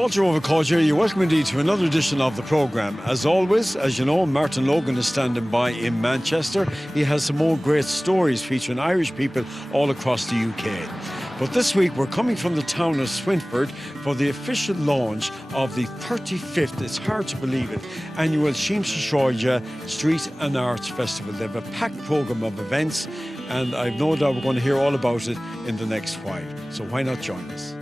Walter Overcourt here. You're welcome indeed to another edition of the programme. As always, as you know, Martin Logan is standing by in Manchester. He has some more great stories featuring Irish people all across the UK. But this week we're coming from the town of Swinford for the official launch of the 35th, it's hard to believe it, annual Siamsa Sraide Street and Arts Festival. They have a packed programme of events, and I've no doubt we're going to hear all about it in the next while. So why not join us?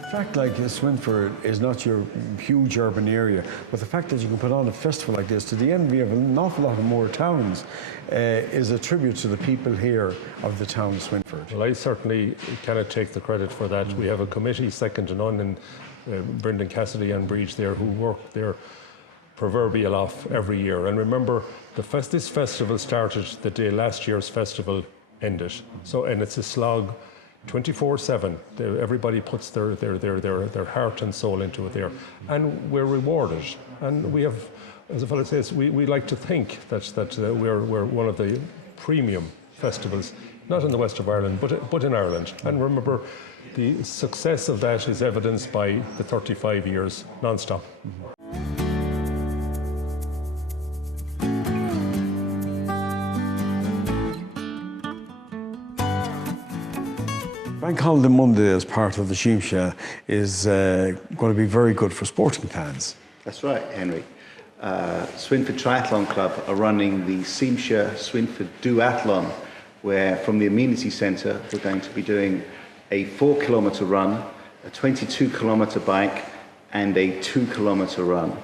The fact like Swinford is not your huge urban area, but the fact that you can put on a festival like this to the envy of an awful lot of more towns is a tribute to the people here of the town of Swinford. Well, I certainly cannot take the credit for that. We have a committee second to none, and Brendan Cassidy and Breach there, who work their proverbial off every year. And remember, this festival started the day last year's festival ended. So, and it's a slog 24/7. Everybody puts their heart and soul into it there, and we're rewarded. And we have, as a fellow says, we like to think that we're one of the premium festivals, not in the west of Ireland, but in Ireland. And remember, the success of that is evidenced by the 35 years non-stop. Bank Holiday Monday as part of the Siamsa is going to be very good for sporting fans. That's right, Henry. Swinford Triathlon Club are running the Siamsa Swinford Duathlon, where from the amenity centre we're going to be doing a 4-kilometre run, a 22-kilometre bike and a 2-kilometre run.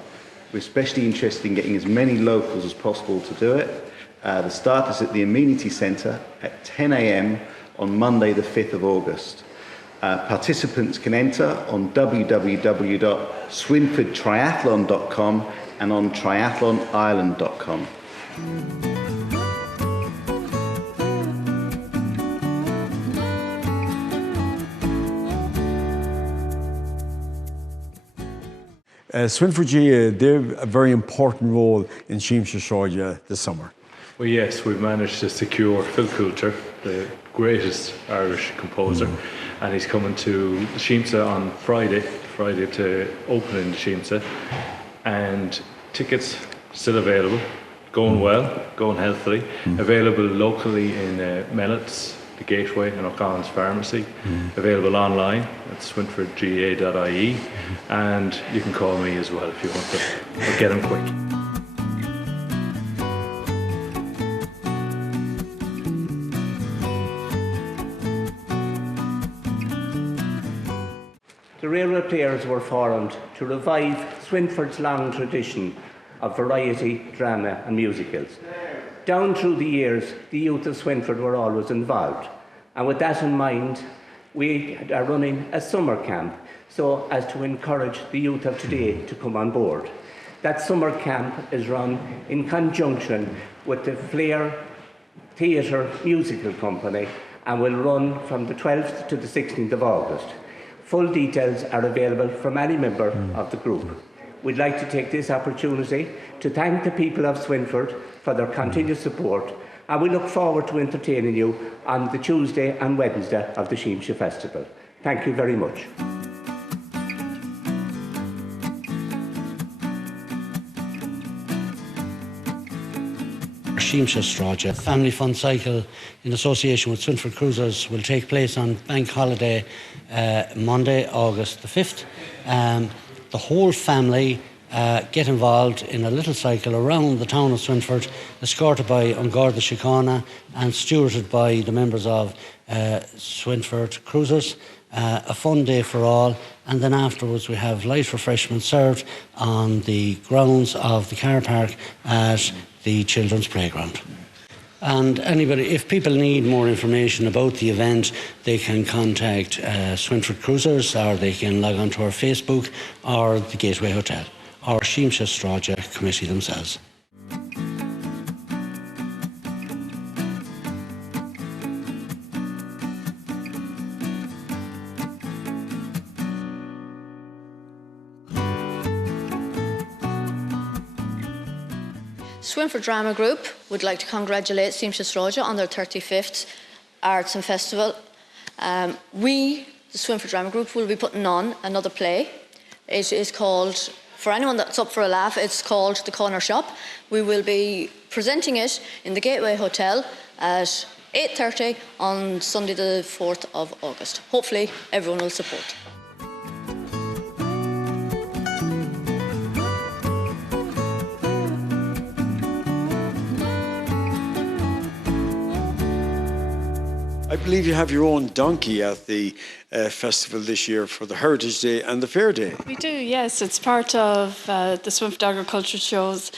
We're especially interested in getting as many locals as possible to do it. The start is at the amenity centre at 10 a.m. on Monday the 5th of August. Participants can enter on www.swinfordtriathlon.com and on triathlonisland.com. Swinford GA, they have a very important role in Siamsa Sraide this summer. Well, yes, we've managed to secure Phil Coulter, the greatest Irish composer, and he's coming to the Siamsa on Friday to open in the Siamsa, and tickets still available, going well, going healthily, available locally in Mellett's, the Gateway and O'Connell's Pharmacy, available online at swinfordga.ie, and you can call me as well if you want to, or get them quick. The railway players were formed to revive Swinford's long tradition of variety, drama and musicals. Down through the years, the youth of Swinford were always involved. And with that in mind, we are running a summer camp so as to encourage the youth of today to come on board. That summer camp is run in conjunction with the Flair Theatre Musical Company and will run from the 12th to the 16th of August. Full details are available from any member of the group. We'd like to take this opportunity to thank the people of Swinford for their continued support, and we look forward to entertaining you on the Tuesday and Wednesday of the Siamsa Festival. Thank you very much. Siamsa Sraide family fun cycle in association with Swinford Cruisers will take place on Bank Holiday Monday, August the 5th. The whole family get involved in a little cycle around the town of Swinford, escorted by Garda Síochána and stewarded by the members of Swinford Cruisers. A fun day for all, and then afterwards we have light refreshments served on the grounds of the car park at the children's playground. And anybody, if people need more information about the event, they can contact Swinford Cruisers, or they can log on to our Facebook or the Gateway Hotel, or Siamsa Sraide committee themselves. Swinford Drama Group would like to congratulate Siamsa Sraide on their 35th Arts and Festival. We, the Swinford Drama Group, will be putting on another play. It is called, for anyone that's up for a laugh, it's called The Corner Shop. We will be presenting it in the Gateway Hotel at 8:30 on Sunday the 4th of August. Hopefully everyone will support. I believe you have your own donkey at the festival this year for the Heritage Day and the Fair Day. We do, yes. It's part of the Swinford Agriculture Show's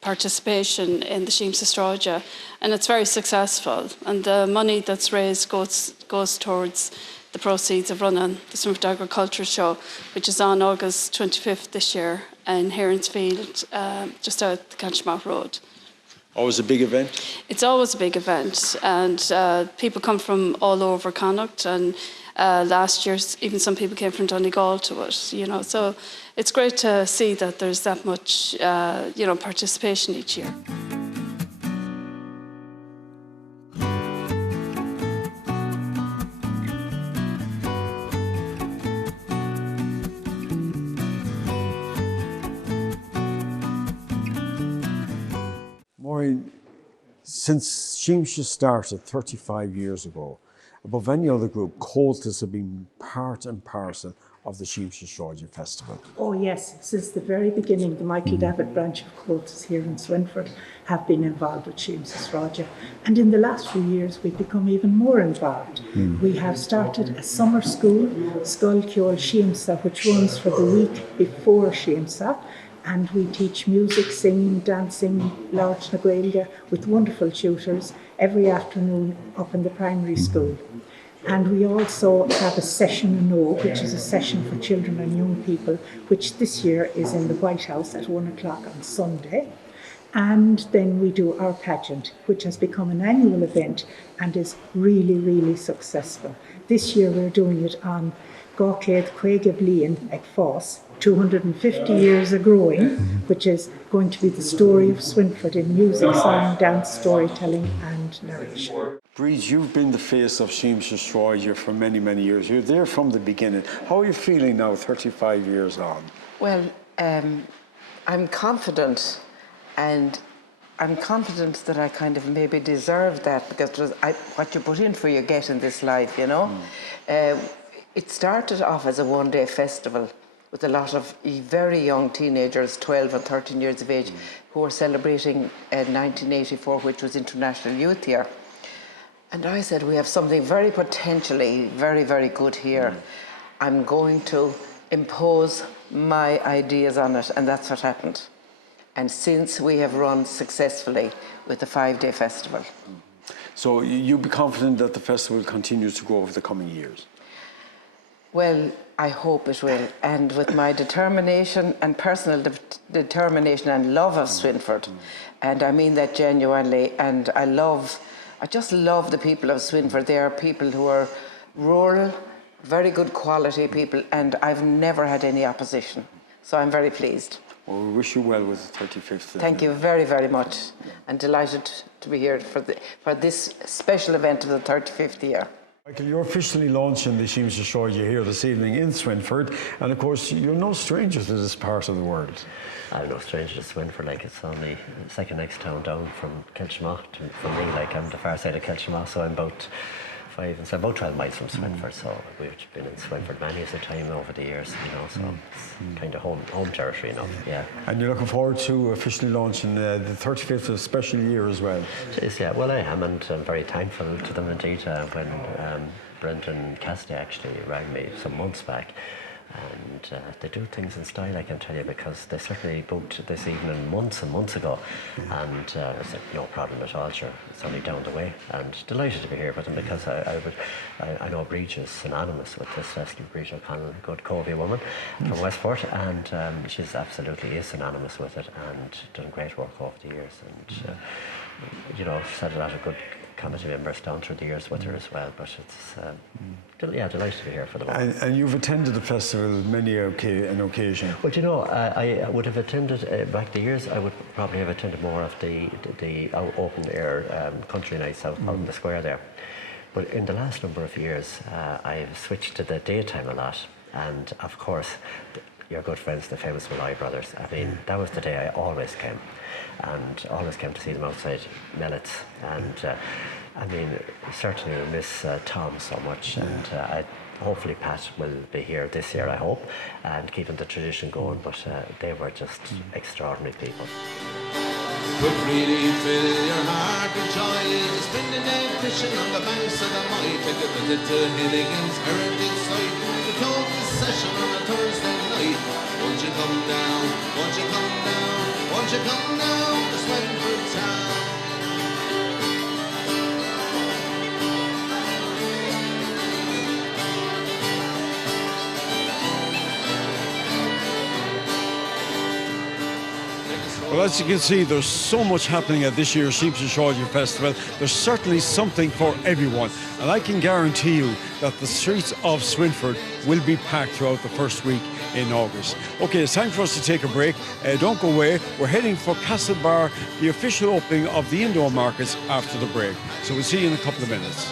participation in the Siamsa Sraide, and it's very successful. And the money that's raised goes towards the proceeds of running the Swinford Agriculture Show, which is on August 25th this year in Heronsfield, just out the Catchmark Road. Always a big event? It's always a big event, and people come from all over Connacht, and last year even some people came from Donegal to it, you know, so it's great to see that there's that much participation each year. Maureen, since Siamsa started 35 years ago, above any other group, Coltis have been part and parcel of the Siamsa Sraide Festival. Oh yes, since the very beginning, the Michael Davitt branch of Coltis here in Swinford have been involved with Siamsa Sraide, and in the last few years we've become even more involved. We have started a summer school, Scoil Siamsa, which runs for the week before Siamsa, and we teach music, singing, dancing, Lord na Gaeilge with wonderful tutors every afternoon up in the primary school. And we also have a session in O, which is a session for children and young people, which this year is in the White House at 1 o'clock on Sunday. And then we do our pageant, which has become an annual event and is really, really successful. This year we're doing it on Gawcéad Cuaige Bliain ag Fás, 250 years of growing, which is going to be the story of Swinford in music, song, dance, storytelling and narration. Breeze, you've been the face of Siamsa Sraide for many, many years. You're there from the beginning. How are you feeling now, 35 years on? Well, I'm confident, and I'm confident that I kind of maybe deserve that, because what you put in for you get in this life, you know. It started off as a one-day festival with a lot of very young teenagers, 12 and 13 years of age, who were celebrating 1984, which was International Youth Year. And I said, we have something very potentially very, very good here. I'm going to impose my ideas on it, and that's what happened. And since we have run successfully with the 5-day festival. So you'd be confident that the festival continues to grow over the coming years? Well, I hope it will, and with my determination and personal determination and love of Swinford, and I mean that genuinely, and I just love the people of Swinford. They are people who are rural, very good quality people, and I've never had any opposition, so I'm very pleased. Well, we wish you well with the 35th. Thank you very, very much, and delighted to be here for this special event of the 35th year. Michael, you're officially launching the Siamsa Sraide here this evening in Swinford, and of course you're no stranger to this part of the world. I'm no stranger to Swinford, like it's only the second next town down from Kilchmagh. For me, like I'm the far side of Kilchmagh, so I'm about 12 miles from Swinford, so we've been in Swinford many a time over the years, you know, so it's kind of home territory, you know, yeah. And you're looking forward to officially launching the 35th special year as well? It is, yeah, well I am, and I'm very thankful to them indeed when Brendan Cassidy actually rang me some months back. And they do things in style, I can tell you, because they certainly booked this evening months and months ago. And I said, no problem at all, sure, it's only down the way. And delighted to be here with them, because I know Breach is synonymous with this festival. Breach O'Connell, a good Covey woman from Westport, and she's absolutely is synonymous with it and done great work over the years. And you know, said a lot of committee members down through the years with her as well. But it's delighted to be here for the moment. And you've attended the festival many an occasion. Well, you know, I would have attended back the years. I would probably have attended more of the open air country nights out in the square there. But in the last number of years, I've switched to the daytime a lot, and of course, your good friends, the famous Mayo brothers. I mean, that was the day I always came, and always came to see them outside Mellets. And I mean, certainly I miss Tom so much, and hopefully Pat will be here this year, I hope, and keeping the tradition going. But they were just extraordinary people. Would really fill your heart with joy. Spend the day fishing on the banks of the Mayo. Take a visit to Hilligan's heritage site. The close the session on a Thursday night. Won't you come down? Won't you come down? Won't you come down to Swinford town? Well, as you can see, there's so much happening at this year's Siamsa Sraide Festival. There's certainly something for everyone. And I can guarantee you that the streets of Swinford will be packed throughout the first week in August. Okay, it's time for us to take a break. Don't go away. We're heading for Castlebar, the official opening of the indoor markets after the break. So we'll see you in a couple of minutes.